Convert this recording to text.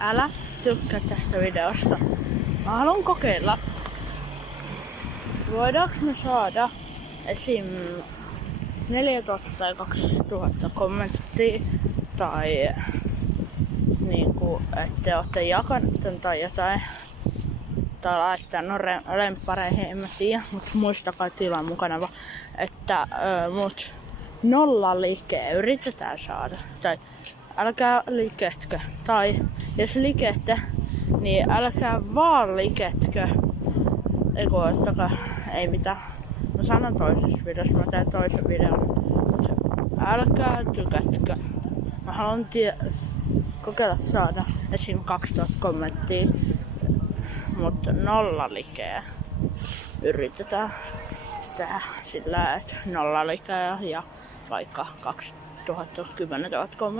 älä tykkää tästä videosta. Mä haluan kokeilla. Voidaanko me saada esim. 4000 tai 2000 kommenttia tai niinku, ette ootte jakanut tän tai jotain. Tai laittanut lemppareihin, en mä tiedä, mutta muistakaa tilaa mukana vaan, että mut 0 likeä yritetään saada. Tai älkää liketkö. Tai jos likeette, niin älkää vaan liketkö. Eiku ostakaa, ei mitään. Mä sanon toisessa videossa, mä teen toisen videon. Mut älkää tykätkö. Mä haluan kokeilla saada esim. 2000 kommenttia. Mutta 0 likeä yritetään tehdä sillä, että 0 likeä ja vaikka 2000 10 000 kommenttia.